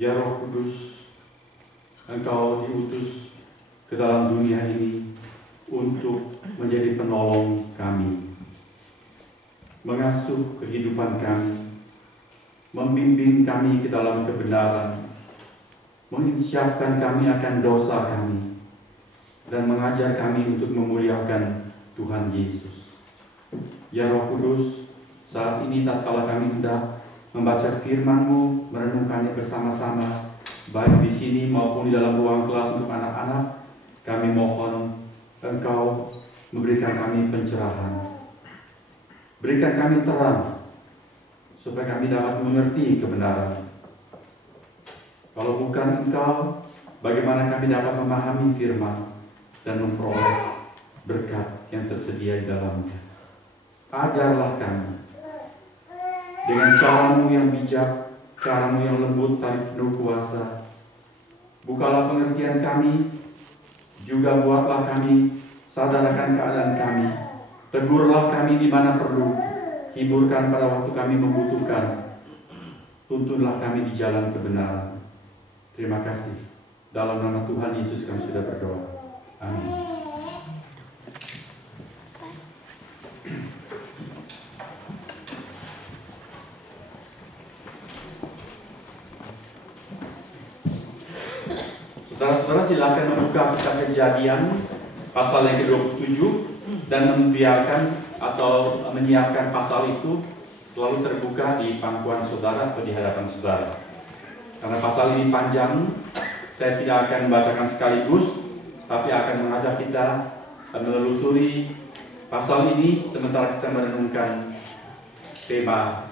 Ya Roh Kudus, Engkau diutus ke dalam dunia ini untuk menjadi penolong kami, mengasuh kehidupan kami, membimbing kami ke dalam kebenaran, menginsyafkan kami akan dosa kami, dan mengajar kami untuk memuliakan Tuhan Yesus. Ya Roh Kudus, saat ini tatkala kami hendak membaca firman-Mu, merenungkannya bersama-sama, baik di sini maupun di dalam ruang kelas untuk anak-anak, kami mohon Engkau memberikan kami pencerahan. Berikan kami terang, supaya kami dapat mengerti kebenaran. Kalau bukan Engkau, bagaimana kami dapat memahami firman dan memperoleh berkat yang tersedia di dalamnya. Ajarlah kami dengan cara-Mu yang bijak, cara-Mu yang lembut tapi penuh kuasa. Bukalah pengertian kami, juga buatlah kami sadar akan keadaan kami. Tegurlah kami di mana perlu, hiburkan pada waktu kami membutuhkan. Tuntunlah kami di jalan kebenaran. Terima kasih. Dalam nama Tuhan Yesus kami sudah berdoa. Amin. Saudara-saudara, silakan membuka kitab Kejadian pasal yang ke-27 dan membiarkan atau menyiapkan pasal itu selalu terbuka di pangkuan saudara atau di hadapan saudara. Karena pasal ini panjang, saya tidak akan membacakan sekaligus, tapi akan mengajak kita menelusuri pasal ini sementara kita merenungkan tema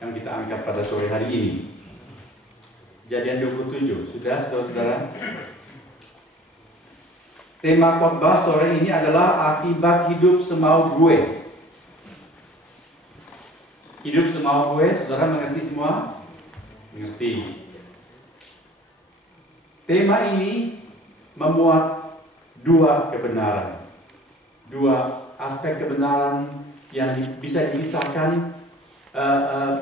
yang kita angkat pada sore hari ini. Kejadian 27, sudah saudara-saudara? Tema khotbah sore ini adalah akibat hidup semau gue. Hidup semau gue, saudara mengerti semua? Mengerti. Tema ini memuat dua kebenaran. Dua aspek kebenaran yang bisa dipisahkan,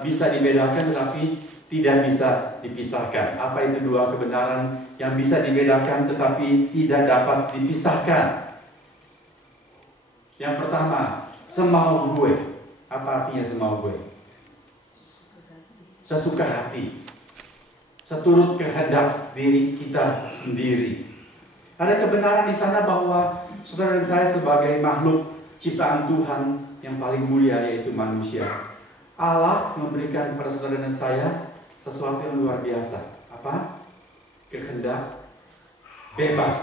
bisa dibedakan tetapi tidak bisa dipisahkan. Apa itu dua kebenaran yang bisa dibedakan tetapi tidak dapat dipisahkan? Yang pertama, semau gue. Apa artinya semau gue? Sesuka hati, seturut kehendak diri kita sendiri. Ada kebenaran di sana bahwa saudara dan saya sebagai makhluk ciptaan Tuhan yang paling mulia, yaitu manusia, Allah memberikan kepada saudara dan saya sesuatu yang luar biasa. Apa? Kehendak bebas.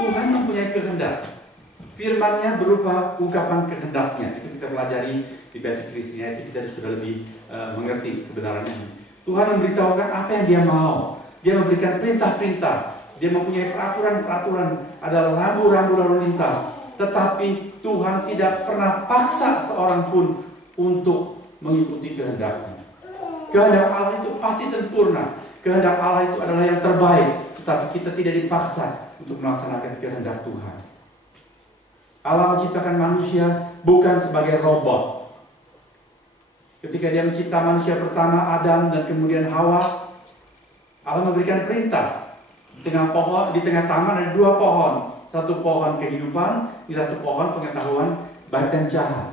Tuhan mempunyai kehendak. Firman-Nya berupa ungkapan kehendaknya. Itu kita pelajari di basic Christianity, kita sudah lebih mengerti kebenaran ini. Tuhan memberitahukan apa yang Dia mau. Dia memberikan perintah-perintah. Dia mempunyai peraturan-peraturan, ada rambu-rambu lalu lintas. Tetapi Tuhan tidak pernah paksa seorang pun untuk mengikuti kehendak-Nya. Kehendak Allah itu pasti sempurna. Kehendak Allah itu adalah yang terbaik. Tetapi kita tidak dipaksa untuk melaksanakan kehendak Tuhan. Allah menciptakan manusia bukan sebagai robot. Ketika Dia mencipta manusia pertama, Adam, dan kemudian Hawa, Allah memberikan perintah. Di tengah taman ada dua pohon. Satu pohon kehidupan, di satu pohon pengetahuan baik dan jahat.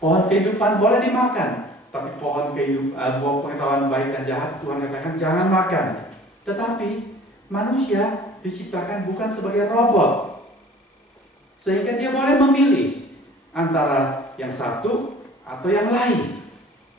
Pohon kehidupan boleh dimakan, tapi pohon pengetahuan baik dan jahat Tuhan katakan jangan makan. Tetapi manusia diciptakan bukan sebagai robot, sehingga dia boleh memilih antara yang satu atau yang lain.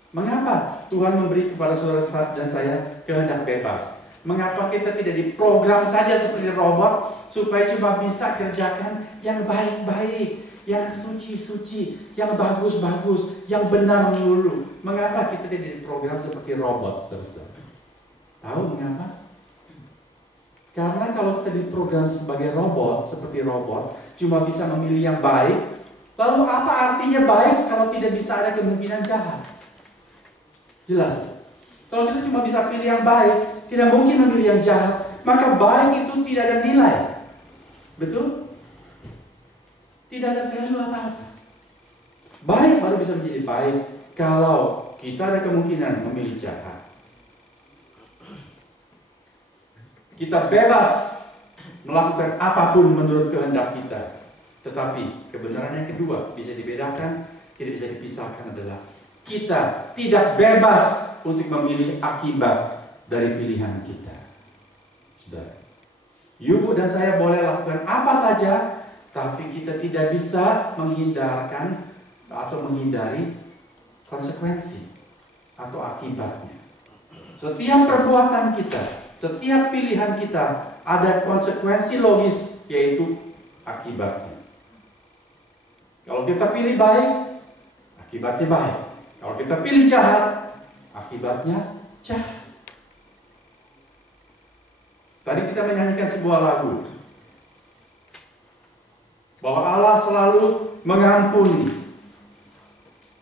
Mengapa Tuhan memberi kepada saudara dan saya kehendak bebas? Mengapa kita tidak diprogram saja seperti robot supaya cuma bisa kerjakan yang baik-baik, yang suci-suci, yang bagus-bagus, yang benar melulu? Mengapa kita tidak diprogram seperti robot, saudara-saudara? Tahu mengapa? Karena kalau kita diprogram sebagai robot, seperti robot, cuma bisa memilih yang baik, lalu apa artinya baik kalau tidak bisa ada kemungkinan jahat? Jelas. Kalau kita cuma bisa pilih yang baik, tidak mungkin memilih yang jahat, maka baik itu tidak ada nilai. Betul? Tidak ada value apa-apa. Baik baru bisa menjadi baik kalau kita ada kemungkinan memilih jahat. Kita bebas melakukan apapun menurut kehendak kita. Tetapi kebenaran yang kedua bisa dibedakan, tidak bisa dipisahkan adalah kita tidak bebas untuk memilih akibat dari pilihan kita. Saudara, Ibu dan saya boleh lakukan apa saja, tapi kita tidak bisa menghindarkan atau menghindari konsekuensi atau akibatnya. Setiap perbuatan kita, setiap pilihan kita ada konsekuensi logis, yaitu akibatnya. Kalau kita pilih baik, akibatnya baik. Kalau kita pilih jahat, akibatnya jahat. Tadi kita menyanyikan sebuah lagu bahwa Allah selalu mengampuni.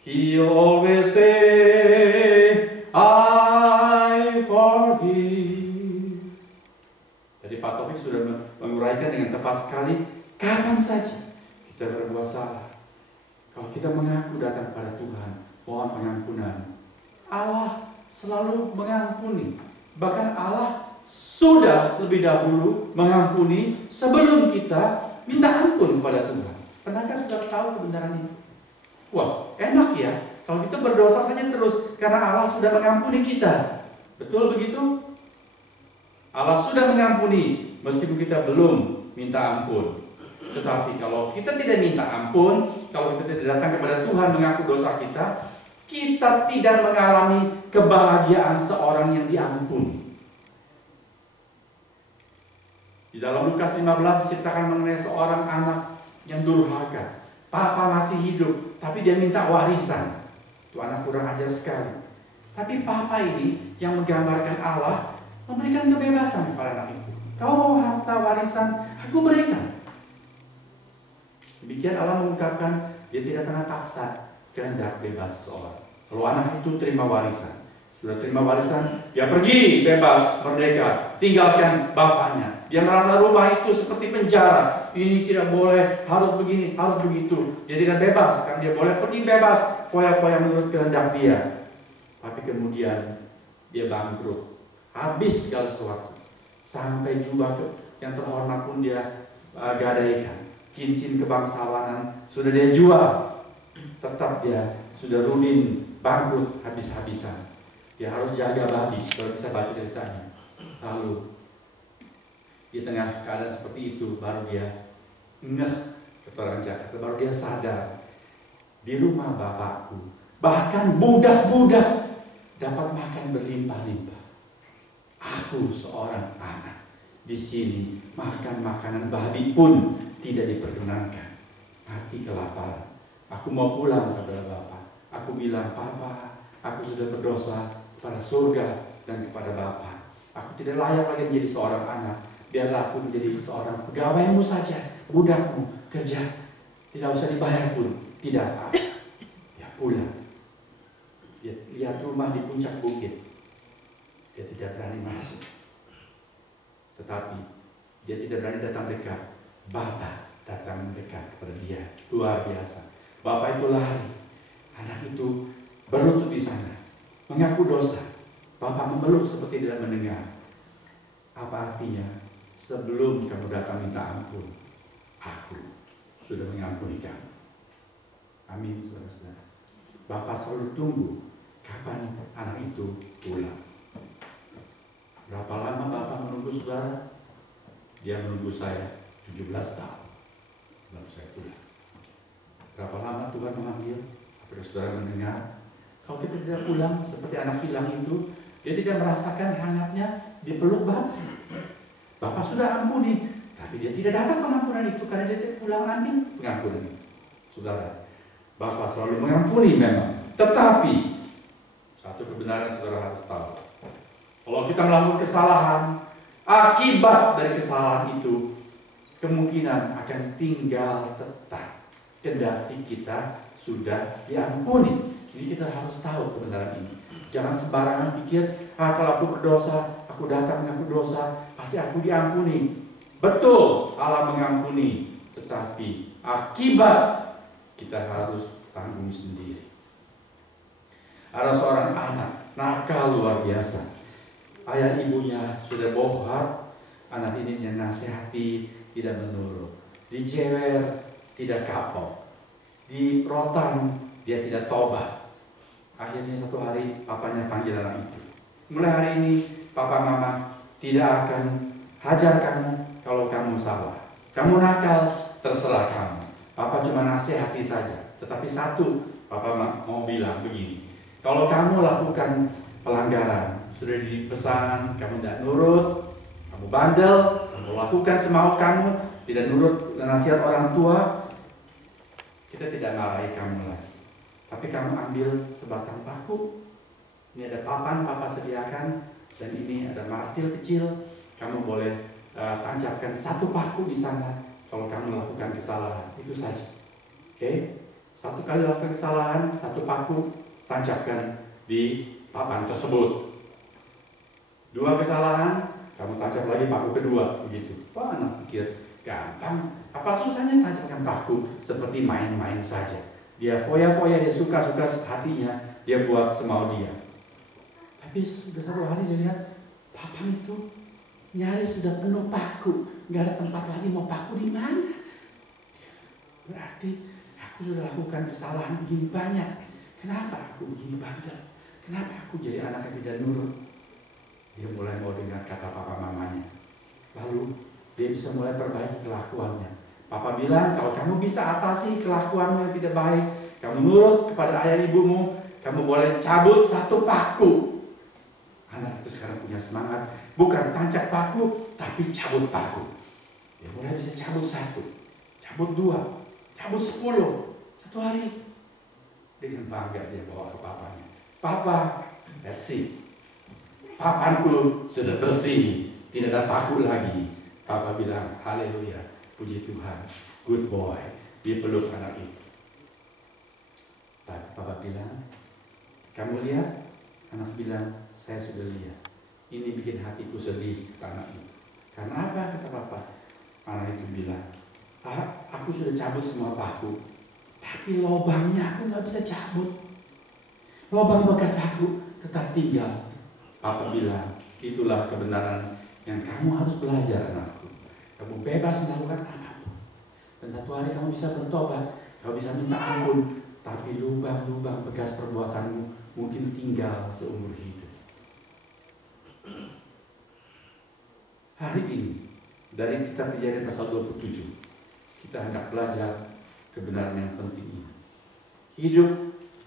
He always say, I forgive. Jadi Pak Taufik sudah menguraikan dengan tepat sekali, kapan saja kita berbuat salah, kalau kita mengaku datang kepada Tuhan, mohon pengampunan, Allah selalu mengampuni. Bahkan Allah sudah lebih dahulu mengampuni sebelum kita minta ampun kepada Tuhan. Pernahkah sudah tahu kebenaran itu? Wah, enak ya kalau kita berdosa saja terus karena Allah sudah mengampuni kita. Betul begitu? Allah sudah mengampuni meskipun kita belum minta ampun. Tetapi kalau kita tidak minta ampun, kalau kita tidak datang kepada Tuhan mengaku dosa kita, kita tidak mengalami kebahagiaan seorang yang diampuni. Di dalam Lukas 15 diceritakan mengenai seorang anak yang durhaka. Papa masih hidup, tapi dia minta warisan. Itu anak kurang ajar sekali. Tapi papa ini yang menggambarkan Allah memberikan kebebasan kepada anak itu. Kau mau harta warisan, aku berikan. Demikian Allah mengungkapkan dia tidak pernah paksa kehendak bebas seseorang. Kalau anak itu terima warisan, sudah terima warisan, dia pergi bebas, merdeka, tinggalkan bapaknya. Dia merasa rumah itu seperti penjara. Ini tidak boleh, harus begini, harus begitu. Dia tidak bebas, kan dia boleh pergi bebas, foya-foya menurut kehendak dia. Tapi kemudian dia bangkrut, habis segala sesuatu. Sampai jubah yang terhormat pun dia gadaikan. Cincin kebangsawanan sudah dia jual. Tetap dia sudah rutin, bangkrut, habis-habisan. Dia harus jaga babi, kalau bisa baca ceritanya. Lalu di tengah keadaan seperti itu baru dia ngeh, kata orang Jakarta, baru dia sadar di rumah bapakku bahkan budak-budak dapat makan berlimpah-limpah. Aku seorang anak, di sini makan makanan babi pun tidak diperkenankan. Mati kelaparan. Aku mau pulang kepada bapak. Aku bilang, papa, aku sudah berdosa kepada surga dan kepada bapak. Aku tidak layak lagi menjadi seorang anak. Biarlah aku menjadi seorang pegawaimu saja, budakmu, kerja, tidak usah dibayar pun, tidak apa. Ya pulang. Dia lihat rumah di puncak bukit, dia tidak berani masuk. Tetapi dia tidak berani datang dekat. Bapak datang mendekat kepada dia, luar biasa. Bapak itu lari, anak itu berlutut di sana, mengaku dosa. Bapak memeluk seperti tidak mendengar. Apa artinya? Sebelum kamu datang minta ampun, aku sudah mengampuni kamu. Amin, saudara-saudara. Bapak selalu tunggu kapan anak itu pulang. Berapa lama Bapak menunggu saudara? Dia menunggu saya 17 tahun baru saya pulang. Berapa lama Tuhan memanggil? Apakah saudara mendengar? Kalau kita tidak pulang seperti anak hilang itu, dia tidak merasakan hangatnya dipeluk Bapak. Bapak sudah ampuni, tapi dia tidak dapat pengampunan itu karena dia tidak pulang ambil pengampunan itu. Saudara, Bapak selalu mengampuni memang, tetapi satu kebenaran saudara harus tahu. Kalau kita melakukan kesalahan, akibat dari kesalahan itu kemungkinan akan tinggal tetap kendati kita sudah diampuni. Jadi kita harus tahu kebenaran ini. Jangan sembarangan pikir, kalau aku berdosa, aku datang mengaku dosa, pasti aku diampuni. Betul, Allah mengampuni, tetapi akibat kita harus tanggung sendiri. Ada seorang anak nakal luar biasa. Ayah ibunya sudah bohar, Anak ini dinasehati, tidak menurut. Dijewer, tidak kapok. Dirotan, dia tidak tobat. Akhirnya satu hari papanya panggil anak itu. Mulai hari ini papa mama tidak akan hajar kamu kalau kamu salah. Kamu nakal, terserah kamu. Papa cuma nasihati saja. Tetapi satu, papa mau bilang begini. Kalau kamu lakukan pelanggaran, sudah dipesan, kamu tidak nurut, kamu bandel, kamu lakukan semau kamu, tidak nurut nasihat orang tua, kita tidak marahi kamu lagi. Tapi kamu ambil sebatang paku. Ini ada papan papa sediakan, dan ini ada martil kecil. Kamu boleh tancapkan satu paku di sana kalau kamu melakukan kesalahan. Itu saja. Oke? Satu kali lakukan kesalahan, satu paku tancapkan di papan tersebut. Dua kesalahan, kamu tancap lagi paku kedua. Begitu. Wah, anak pikir gampang. Apa susahnya tancapkan paku? Seperti main-main saja. Dia foya-foya, dia suka-suka hatinya, dia buat semau dia. Tapi sudah satu hari dia lihat papan itu nyaris sudah penuh paku, nggak ada tempat lagi mau paku di mana. Berarti aku sudah lakukan kesalahan begini banyak. Kenapa aku begini bandel? Kenapa aku jadi anak yang tidak nurut? Dia mulai mau dengar kata papa mamanya. Lalu dia bisa mulai perbaiki kelakuannya. Papa bilang, kalau kamu bisa atasi kelakuanmu yang tidak baik, kamu nurut kepada ayah ibumu, kamu boleh cabut satu paku. Anak itu sekarang punya semangat, bukan tancap paku, tapi cabut paku. Dia mulai bisa cabut satu, cabut dua, cabut 10. Satu hari, dengan bangga dia bawa ke papanya. Papa, bersih. Papanku sudah bersih, tidak ada paku lagi. Papa bilang, haleluya, puji Tuhan, good boy. Dia peluk anak itu. Tapi papa bilang, kamu lihat? Anak bilang, saya sudah lihat. Ini bikin hatiku sedih, kata anak itu. Karena apa? Kata papa. Anak itu bilang, aku sudah cabut semua paku, tapi lubangnya aku nggak bisa cabut. Lubang bekas paku tetap tinggal. Papa bilang, itulah kebenaran yang kamu harus belajar, anakku. Kamu bebas melakukan apapun. Dan satu hari kamu bisa bertobat, kamu bisa minta ampun. Tapi lubang-lubang bekas perbuatanmu mungkin tinggal seumur hidup. Hari ini, dari kitab Kejadian pasal 27, kita hendak belajar kebenaran yang penting ini. Hidup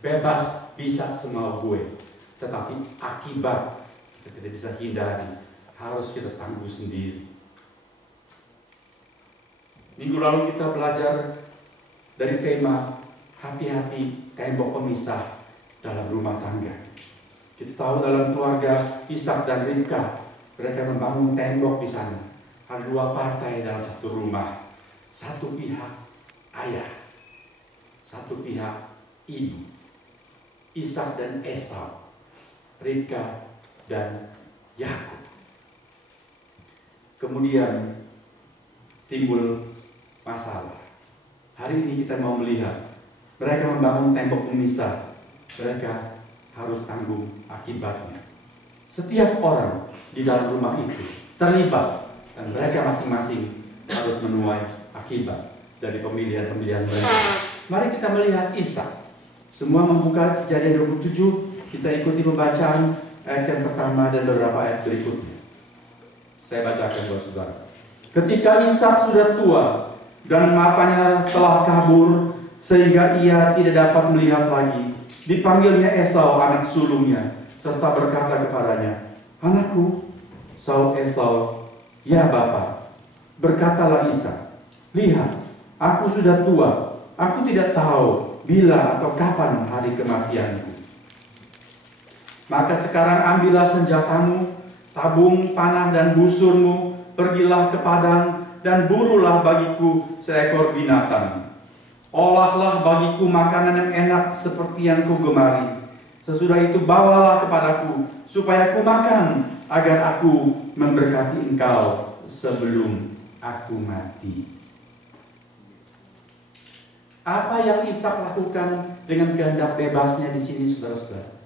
bebas bisa semau gue, tetapi akibat kita tidak bisa hindari, harus kita tangguh sendiri. Minggu lalu kita belajar dari tema hati-hati tembok pemisah dalam rumah tangga. Kita tahu dalam keluarga Ishak dan Ribka, mereka membangun tembok di sana. Ada dua partai dalam satu rumah. Satu pihak ayah, satu pihak ibu. Ishak dan Esau, Ribka dan Yakub. Kemudian timbul masalah. Hari ini kita mau melihat mereka membangun tembok pemisah. Mereka harus tanggung akibatnya. Setiap orang di dalam rumah itu terlibat, dan mereka masing-masing harus menuai akibat dari pemilihan-pemilihan mereka. Mari kita melihat Ishak. Semua membuka Kejadian 27. Kita ikuti pembacaan ayat yang pertama dan beberapa ayat berikutnya. Saya bacakan buat saudara. Ketika Ishak sudah tua dan matanya telah kabur sehingga ia tidak dapat melihat lagi, dipanggilnya Esau anak sulungnya serta berkata kepadanya, "Anakku." Saud Esau, "Ya Bapa." Berkatalah Ishak, "Lihat, aku sudah tua, aku tidak tahu bila atau kapan hari kematianku. Maka sekarang ambillah senjatamu, tabung, panah dan busurmu, pergilah ke padang dan burulah bagiku seekor binatang. Olahlah bagiku makanan yang enak seperti yang ku gemari. Sesudah itu bawalah kepadaku, supaya ku makan, agar aku memberkati engkau sebelum aku mati." Apa yang Ishak lakukan dengan kehendak bebasnya di sini, saudara-saudara?